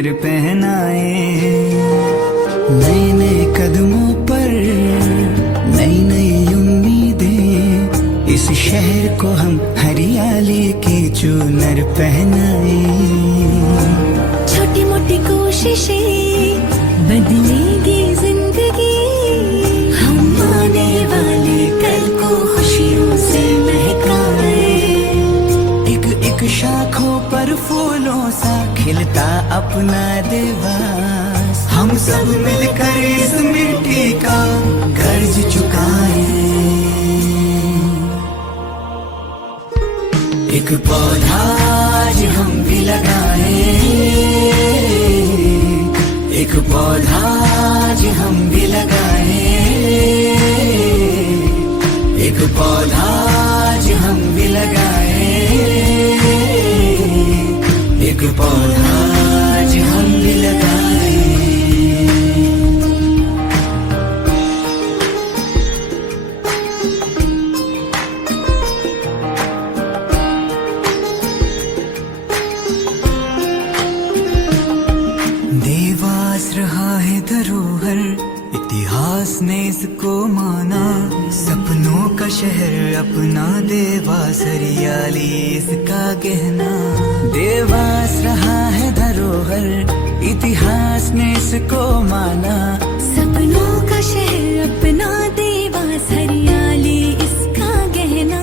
चूनर पहनाए। नए नए कदमों पर नई नई उम्मीदें, इस शहर को हम हरियाली की चूनर पहनाए। छोटी मोटी कोशिशें बदलेगी जिंदगी, हम आने वाले कल को खुशियों से महकाए। एक एक शाखों पर फूलों सा खिलता अपना देवास, हम सब मिलकर इस मिट्टी का कर्ज चुकाए। एक पौधा आज हम भी लगाए, एक पौधा आज हम भी लगाए, एक पौधा आज हम भी लगाए, एक पौधा आज हम भी लगाए। देवास रहा है धरोहर, इतिहास ने इसको माना, सपनों का शहर अपना देवास, हरियाली इसका गहना। देवास रहा है धरोहर, इतिहास ने इसको माना, सपनों का शहर अपना देवास, हरियाली इसका गहना।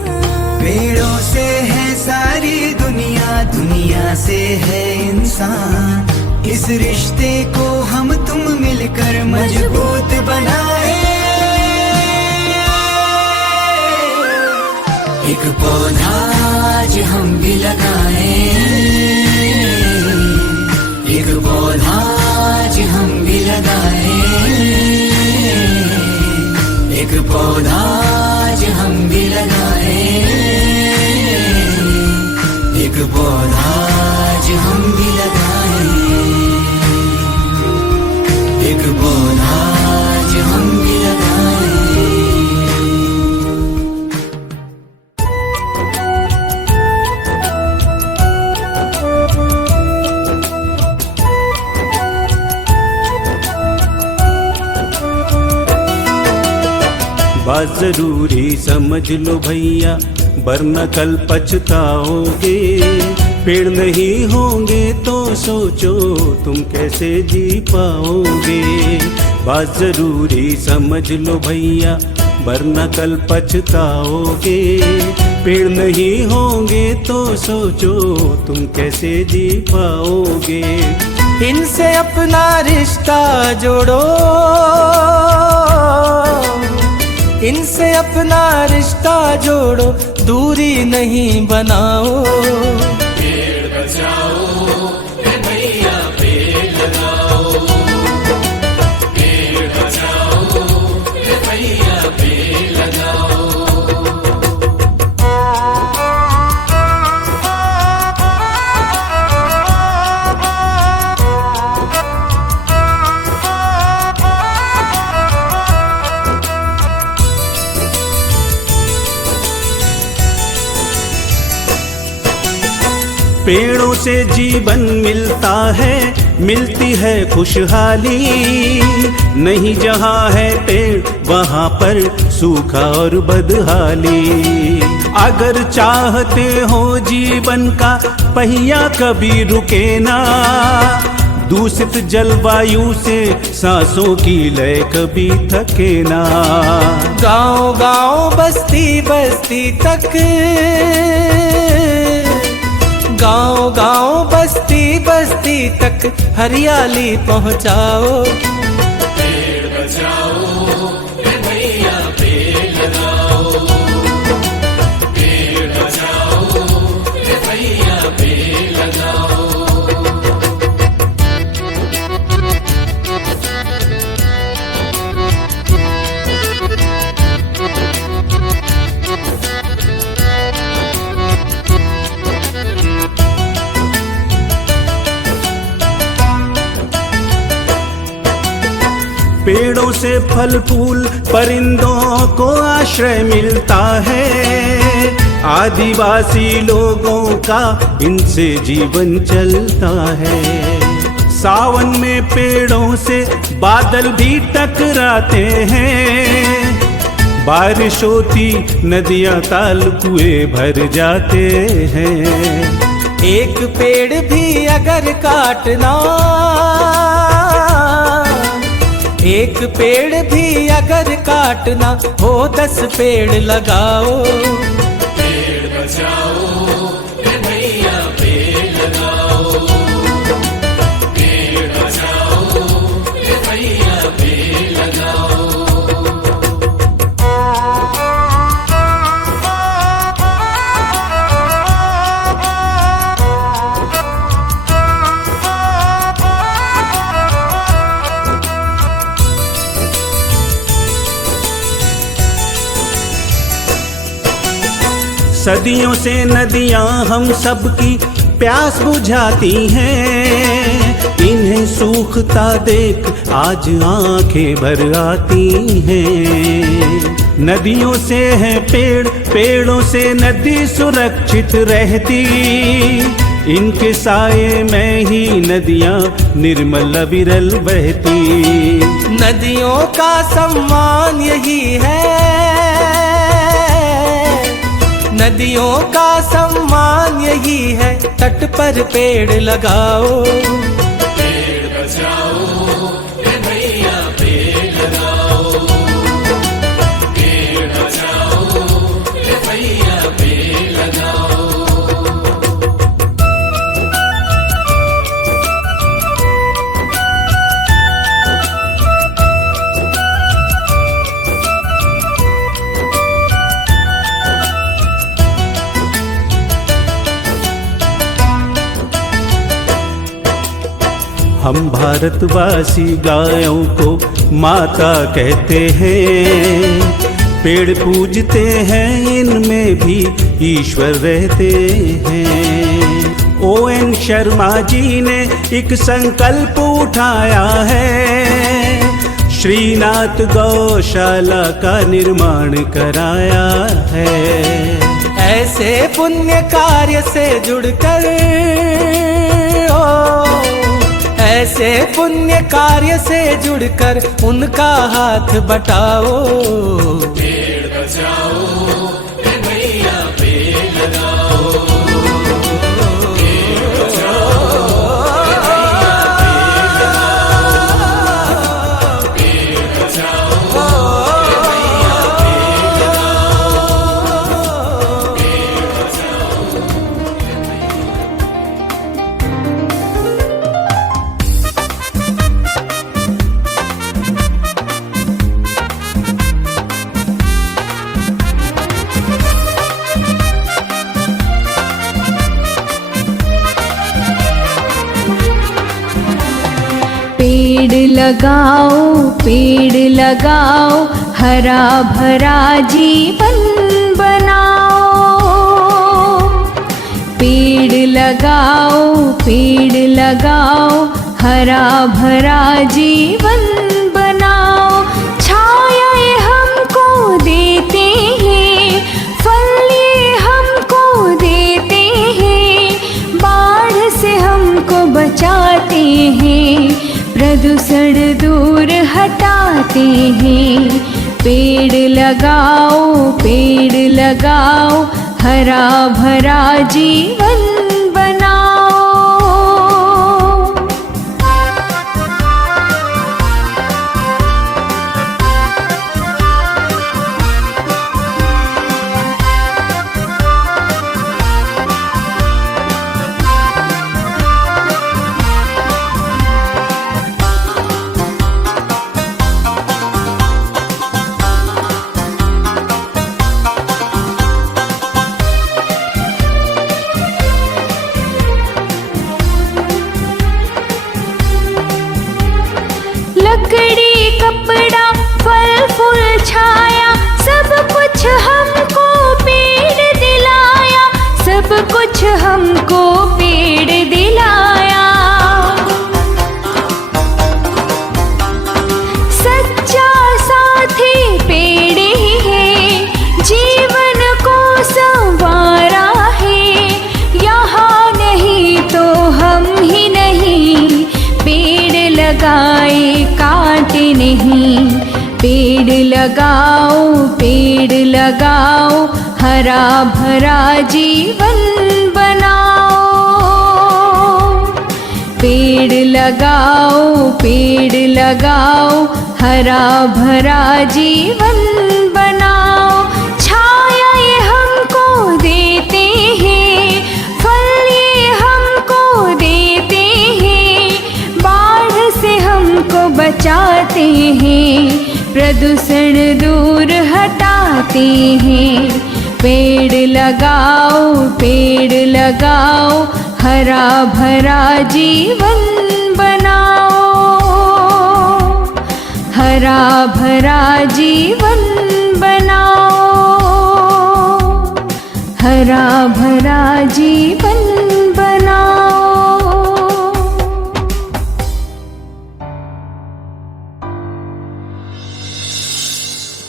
पेड़ों से है सारी दुनिया, दुनिया से है इंसान, इस रिश्ते को हम तुम मिलकर मजबूत बनाए। एक पौधा आज हम भी लगाए, एक पौधा आज हम भी लगाए, एक पौधा आज हम भी लगाए, एक पौधा आज हम भी लगाए, एक पौधा आज हम भी लगाए। बात जरूरी समझ लो भैया, वरना कल पछताओगे। पेड़ नहीं होंगे तो सोचो तुम कैसे जी पाओगे। बात जरूरी समझ लो भैया, वरना कल पछताओगे। पेड़ नहीं होंगे तो सोचो तुम कैसे जी पाओगे। इनसे अपना रिश्ता जोड़ो, इनसे अपना रिश्ता जोड़ो, दूरी नहीं बनाओ। पेड़ बचाओ भैया, पेड़ लगाओ, पेड़ बचाओ भैया, पेड़ लगाओ। पेड़ों से जीवन मिलता है, मिलती है खुशहाली। नहीं जहाँ है पेड़ वहाँ पर सूखा और बदहाली। अगर चाहते हो जीवन का पहिया कभी रुके ना, दूषित जलवायु से सांसों की लय कभी थके ना। गांव गांव बस्ती बस्ती तक, गांव गांव बस्ती बस्ती तक हरियाली पहुंचाओ। पेड़ बचाओ भैया, पेड़ लगाओ, पेड़ बचाओ भैया, पेड़ लगाओ। पेड़ों से फल फूल परिंदों को आश्रय मिलता है। आदिवासी लोगों का इनसे जीवन चलता है। सावन में पेड़ों से बादल भी टकराते हैं, बारिश होती नदियां ताल कुएं भर जाते हैं। एक पेड़ भी अगर काटना, एक पेड़ भी अगर काटना हो 10 पेड़ लगाओ। पेड़ बचाओ रे भैया पेड़ लगाओ, पेड़ बचाओ रे भैया पेड़ लगाओ। सदियों से नदियां हम सबकी प्यास बुझाती हैं, इन्हें सूखता देख आज आंखें भर आती हैं। नदियों से है पेड़, पेड़ों से नदी सुरक्षित रहती, इनके साये में ही नदियां निर्मल अविरल बहती। नदियों का सम्मान यही है, नदियों का सम्मान यही है, तट पर पेड़ लगाओ। पेड़ बचाओ रे भैया पेड़ लगाओ, पेड़ बचाओ रे भैया पेड़ लगाओ। हम भारतवासी गायों को माता कहते हैं, पेड़ पूजते हैं इनमें भी ईश्वर रहते हैं। ON शर्मा जी ने एक संकल्प उठाया है, श्रीनाथ गौशाला का निर्माण कराया है। ऐसे पुण्य कार्य से जुड़कर ऐसे पुण्य कार्य से जुड़कर उनका हाथ बटाओ। पेड़ बचाओ रे भैया पेड़ लगाओ, पेड़ बचाओ रे भैया पेड़ लगाओ, पेड़ बचाओ रे भैया पेड़ लगाओ, पेड़ बचाओ। पेड़ लगाओ, हरा भरा जीवन बनाओ। पेड़ लगाओ, हरा भरा जीवन बनाओ। छाया ये हमको देते हैं, फल ये हमको देते हैं, बाढ़ से हमको बचाते हैं, प्रदूषण दूर हटाते हैं। पेड़ लगाओ, हरा भरा जीवन बनाओ। लकड़ी कपड़ा फल फूल छाया, सब कुछ हमको पेड़ दिलाया, सब कुछ हमको पेड़ दिलाया। सच्चा साथी पेड़ ही है, जीवन को संवारा है, यहाँ नहीं तो हम ही नहीं, पेड़ लगाए काटे नहीं। पेड़ लगाओ, हरा भरा जीवन बनाओ। पेड़ लगाओ, हरा भरा जीवन बनाओ। छाया ये हमको देते हैं, फल ये हमको देते हैं। बाढ़ से हमको बचाते हैं, प्रदूषण दूर हटाते हैं। पेड़ लगाओ, हरा भरा जीवन बनाओ। हरा भरा जीवन बनाओ। हरा भरा जीवन बनाओ।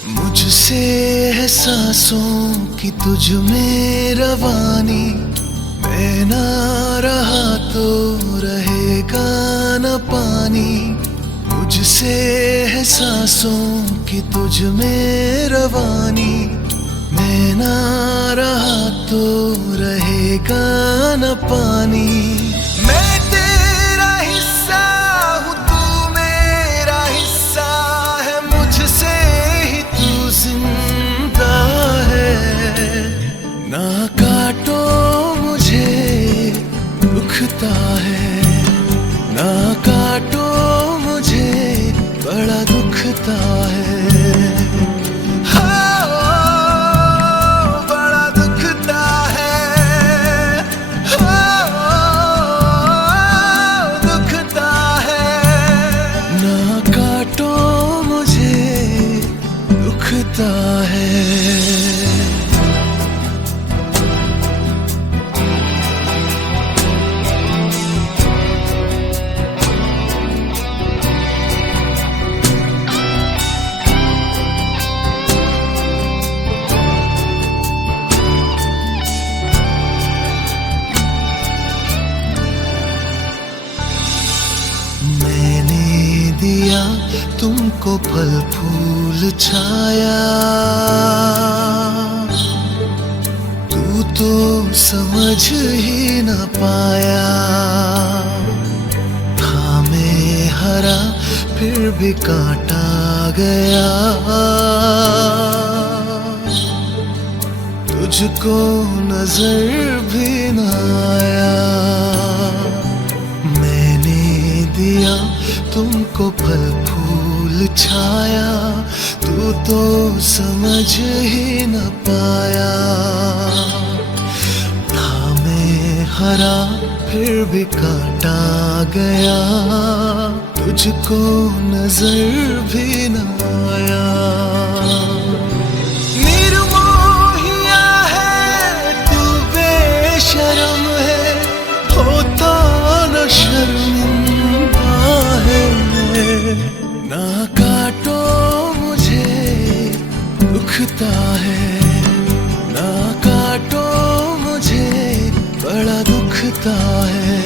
मुझसे है सांसों की तुझ में रवानी, मैं ना रहा तो रहेगा न पानी। मुझसे है सांसों की तुझ में रवानी, मैं ना रहा तो रहेगा न पानी। मैं तेरा हिस्सा हूँ, तू मेरा हिस्सा है, मुझसे ही तू जिंदा है। ना काटो मुझे दुखता है, ना काटो मुझे बड़ा दुखता है। हाँ, बड़ा दुखता है। हाँ, दुखता है। ना काटो मुझे दुखता है। दिया तुमको फल फूल छाया, तू तो समझ ही न पाया। था मैं हरा फिर भी काटा गया, तुझको नजर भी न आया। मैंने दिया तुमको फल फूल छाया, तू तो समझ ही न पाया। था मैं हरा फिर भी काटा गया, तुझको नजर भी न आया। निर्मोहिया है तू, बेशरम है, होता न शर्मिंदा है। ना काटो मुझे दुखता है, ना काटो मुझे बड़ा दुखता है।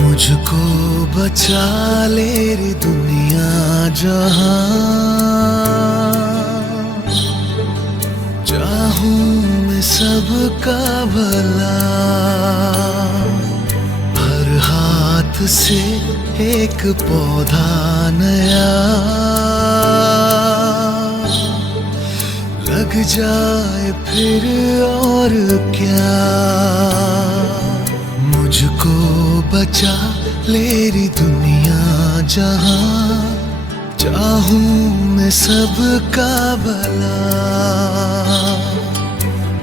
मुझको बचा ले रे दुनिया जहां, चाहूं मैं सबका भला। हर हाथ से एक पौधा नया लग जाए फिर और क्या। मुझको बचा ले री दुनिया जहां, चाहूं मैं सबका भला।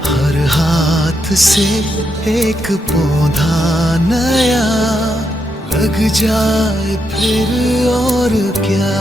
हर हाथ से एक पौधा नया लग जाए फिर और क्या।